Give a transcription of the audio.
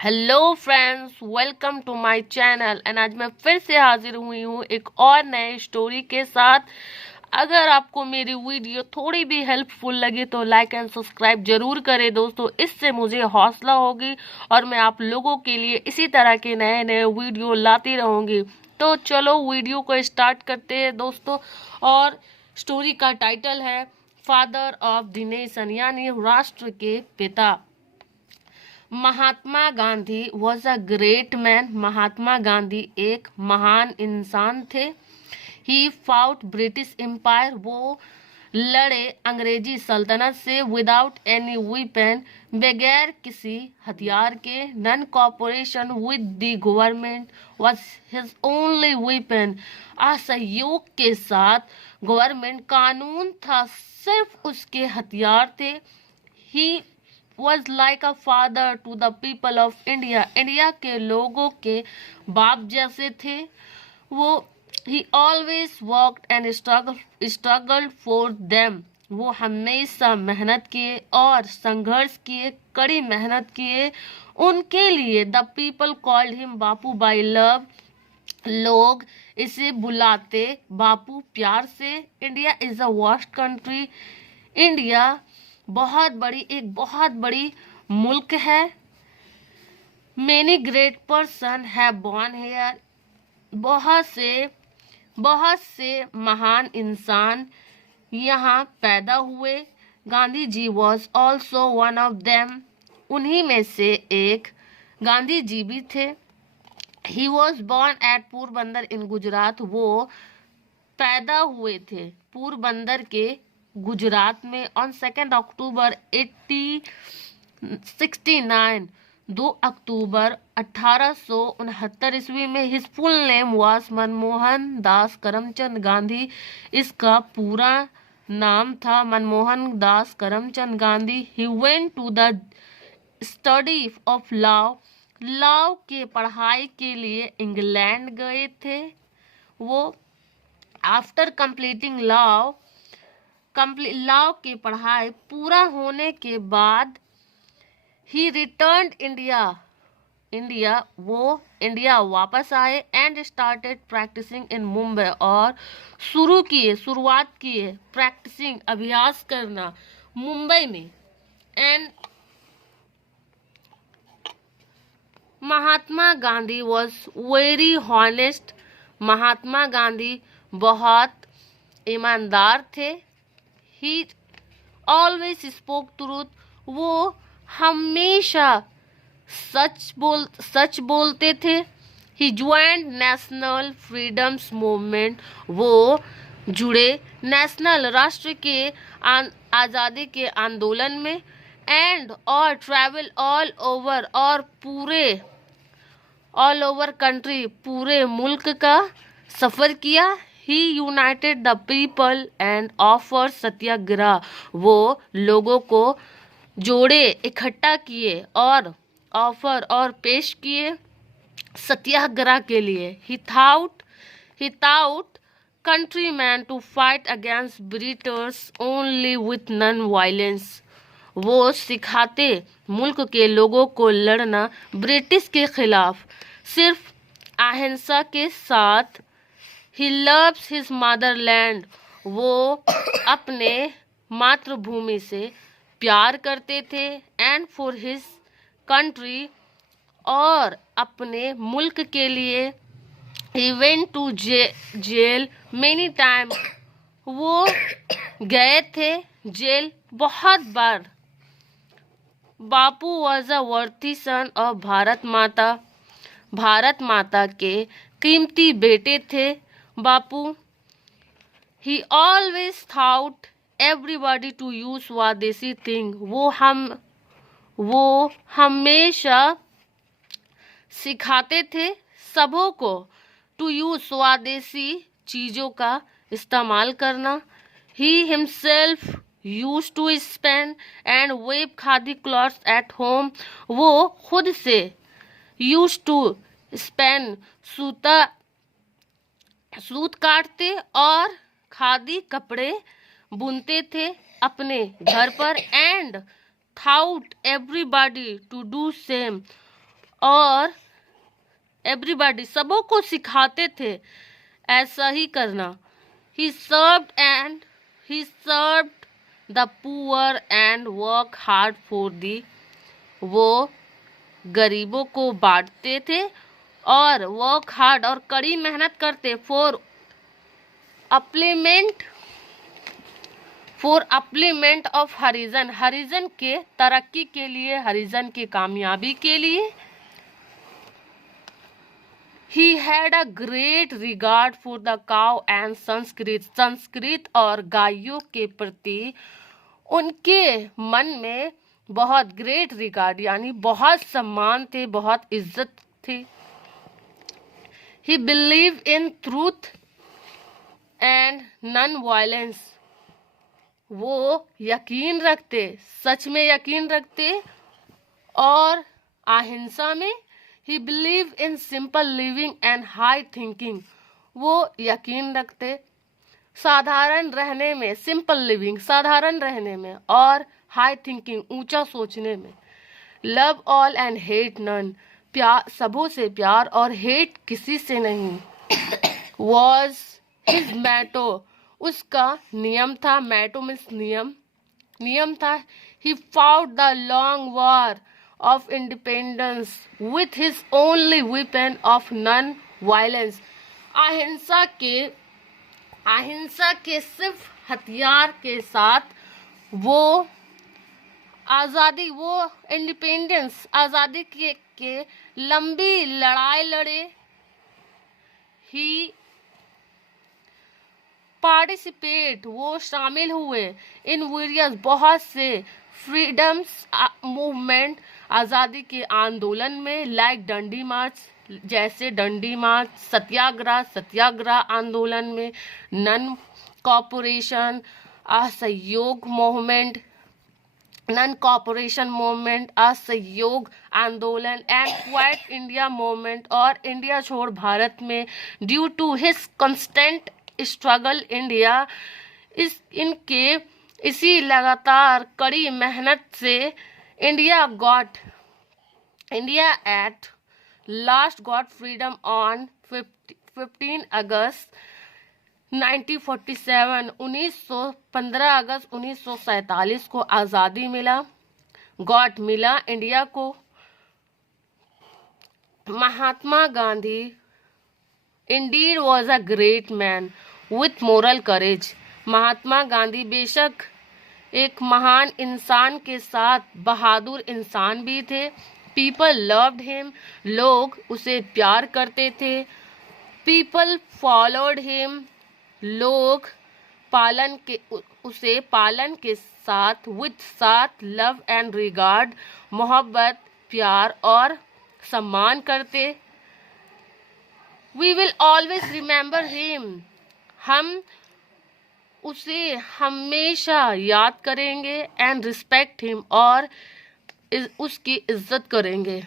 Hello friends, welcome to my channel. And आज मैं फिर से हाजिर हुई हूँ एक और नए स्टोरी के साथ। अगर आपको मेरी वीडियो थोड़ी भी हेल्पफुल लगे तो लाइक एंड सब्सक्राइब जरूर करें दोस्तों। इससे मुझे हौसला होगी और मैं आप लोगों के लिए इसी तरह के नए नए वीडियो लाती रहूँगी। तो चलो वीडियो को स्टार्ट करते हैं दोस्तों। और स्टोरी का टाइटल है फादर ऑफ द नेशन, यानी राष्ट्र के पिता। Mahatma Gandhi was a great man. Mahatma Gandhi एक महान इंसान थे। ही फाउट ब्रिटिश एम्पायर, वो लड़े अंग्रेजी सल्तनत से विदाउट एनी वेपन, बगैर किसी हथियार के। Non cooperation with the government was his only weapon. असहयोग के साथ गवर्नमेंट कानून था, सिर्फ उसके हथियार थे। ही was like a father to the people of India. India के लोगों के बाप जैसे थे वो। He always worked and struggled for them. वो हमेशा मेहनत किए और संघर्ष किए, कड़ी मेहनत किए उनके लिए। The people called him Bapu by love. लोग इसे बुलाते बापू प्यार से। India is a vast country. India एक बहुत बड़ी मुल्क है। Many great person have born here, बहुत से महान इंसान यहाँ पैदा हुए। Gandhi ji was also one of them, उन्हीं में से एक गांधी जी भी थे। He was born at Porbandar in Gujarat, वो पैदा हुए थे पोरबंदर के गुजरात में। ऑन 2 अक्टूबर 1869, 2 अक्टूबर 1869 ईस्वी में। His full name was Manmohan Das Karamchand Gandhi. इसका पूरा नाम था Manmohan Das Karamchand Gandhi. He went to the study of law के पढ़ाई के लिए इंग्लैंड गए थे वो। आफ्टर कंप्लीटिंग लॉ की पढ़ाई पूरा होने के बाद ही रिटर्न इंडिया वापस आए। And started practicing in Mumbai, और शुरुआत किए प्रैक्टिसिंग, अभ्यास करना मुंबई में। And Mahatma Gandhi was very honest, Mahatma Gandhi बहुत ईमानदार थे। ही ऑलवेज स्पोक ट्रूथ, वो हमेशा सच बोलते थे। He joined national freedoms movement, वो जुड़े नेशनल राष्ट्र के आज़ादी के आंदोलन में। एंड और ट्रैवल ऑल ओवर कंट्री, पूरे मुल्क का सफर किया। He united the people and offer satyagraha, वो लोगों को जोड़े, इकट्ठा किए और ऑफर और पेश किए सत्याग्रह के लिए। He thought countryman to fight against British only with non violence, वो सिखाते मुल्क के लोगों को लड़ना ब्रिटिश के खिलाफ सिर्फ अहिंसा के साथ। ही लव्स हिज मदरलैंड, वो अपने मातृभूमि से प्यार करते थे। एंड फॉर हिज कंट्री, और अपने मुल्क के लिए। He went to jail many time, वो गए थे जेल बहुत बार। Bapu was a worthy son of Bharat Mata के कीमती बेटे थे Bapu. He always thought everybody to use swadeshi thing, वो हमेशा सिखाते थे सबों को टू यूज स्वदेशी चीज़ों का इस्तेमाल करना। He himself used to spin and weave khadi clothes at home, वो खुद से यूज टू स्पेन सूत काटते और खादी कपड़े बुनते थे अपने घर पर। And taught everybody to do same, और एवरीबॉडी सबों को सिखाते थे ऐसा ही करना। He served the poor and work hard for the, वो गरीबों को बांटते थे और वर्क हार्ड और कड़ी मेहनत करते फॉर अपलिमेंट ऑफ हरिजन, हरिजन के तरक्की के लिए, हरिजन की कामयाबी के लिए। He had a great regard for the cow and Sanskrit, Sanskrit और गायों के प्रति उनके मन में बहुत ग्रेट रिगार्ड यानी बहुत सम्मान थे, बहुत इज्जत थी। He believed in truth and non-violence, वो यकीन रखते, सच में यकीन रखते और अहिंसा में। He believed in simple living and high thinking, वो यकीन रखते साधारण रहने में, सिंपल लिविंग साधारण रहने में, और हाई थिंकिंग ऊंचा सोचने में। Love all and hate none, प्यार सबों से प्यार और हेट किसी से नहीं। वॉज हिज मैटो, उसका नियम था, मैटो मीन्स नियम, नियम था। He fought the long war of independence with his only weapon of non violence, अहिंसा के सिर्फ हथियार के साथ वो आज़ादी, वो इंडिपेंडेंस आज़ादी के लंबी लड़ाई लड़े। ही पार्टिसिपेट, वो शामिल हुए इन वेरियस, बहुत से फ्रीडम्स मूवमेंट, आज़ादी के आंदोलन में, लाइक डंडी मार्च, जैसे डंडी मार्च, सत्याग्रह आंदोलन में, नन कॉपरेशन असहयोग मूवमेंट, नन कॉपरेशन मूवमेंट असहयोग आंदोलन, एंड क्वाइट इंडिया मूवमेंट और इंडिया छोड़ भारत में। Due to his constant struggle India, इनके इसी लगातार कड़ी मेहनत से India at last got freedom on 15 अगस्त 1947, 15 अगस्त 1947 को आज़ादी मिला, मिला इंडिया को। Mahatma Gandhi indeed was a great man with moral courage, Mahatma Gandhi बेशक एक महान इंसान के साथ बहादुर इंसान भी थे। पीपल लव्ड हिम, लोग उसे प्यार करते थे। पीपल फॉलोड हिम, लोग उसे पालन के साथ, विथ साथ, लव एंड रिगार्ड, मोहब्बत, प्यार और सम्मान करते। We will always remember him, हम उसे हमेशा याद करेंगे, एंड रिस्पेक्ट हिम, और उसकी इज्जत करेंगे।